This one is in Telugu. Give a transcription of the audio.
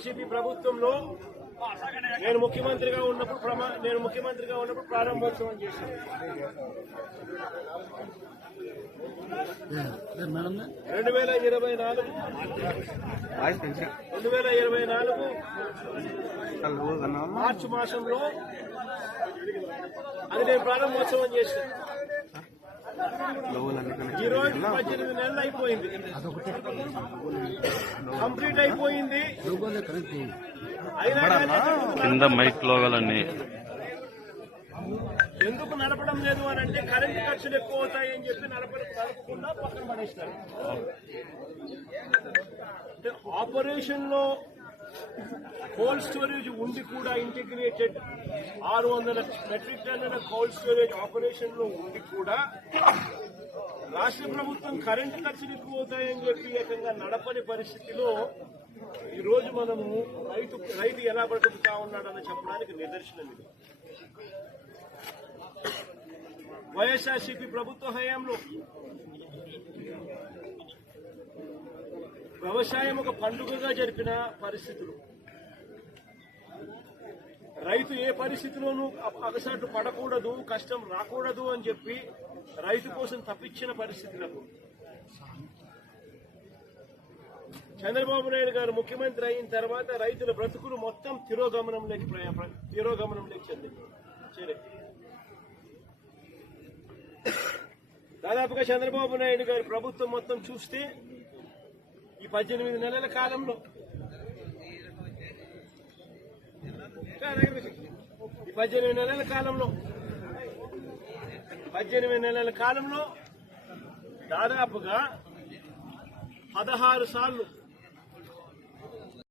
వైఎస్ఆర్సీపీ ప్రభుత్వంలో నేను ముఖ్యమంత్రిగా ఉన్నప్పుడు ప్రమా నేను ముఖ్యమంత్రిగా ఉన్నప్పుడు ప్రారంభోత్సవం చేశాను. రెండు వేల ఇరవై నాలుగు. రెండు వేల ఇరవై నాలుగు మార్చి మాసంలో అది నేను ప్రారంభోత్సవం చేశాను. నెలలు అయిపోయింది. కంప్లీట్ అయిపోయింది. కనెక్ట్ అయినా కానీ కింద మైక్ లోగాలన్నీ. ఎందుకు నడపడం లేదు అని అంటే కరెంట్ ఖర్చులు ఎక్కువ అవుతాయి అని చెప్పి నడప నడపకుండా పక్కన పడేస్తారు ఆపరేషన్లో కోల్డ్ స్టోరేజ్ ఉండి కూడా ఇంటిగ్రేటెడ్ ఆరు వందల మెట్రిక్ టన్నుల కోల్డ్ స్టోరేజ్ ఆపరేషన్లో ఉండి కూడా రాష్ట్ర ప్రభుత్వం కరెంటు ఖర్చులు ఎక్కువ అవుతాయని చెప్పి ఏకంగా నడపని పరిస్థితిలో ఈ రోజు మనము రైతు రైతు ఎలా బ్రతుకుతా ఉన్నాడని చెప్పడానికి నిదర్శనం ఇది. వైఎస్ఆర్సీపీ ప్రభుత్వ హయాంలో వ్యవసాయం ఒక పండుగగా జరిపిన పరిస్థితులు. రైతు ఏ పరిస్థితిలోనూ అగసాటు అగసాట్లు పడకూడదు కష్టం రాకూడదు అని చెప్పి రైతు కోసం తప్పించిన పరిస్థితులకు. చంద్రబాబు నాయుడు గారు ముఖ్యమంత్రి అయిన తర్వాత రైతుల బ్రతుకులు మొత్తం తిరోగమనంలోకి తిరోగమనంలోకి చెందింది. సరే దాదాపుగా చంద్రబాబు నాయుడు గారి ప్రభుత్వం మొత్తం చూస్తే ఈ పద్దెనిమిది నెలల కాలంలో. ఈ పద్దెనిమిది నెలల కాలంలో. పద్దెనిమిది నెలల కాలంలో దాదాపుగా పదహారు సార్లు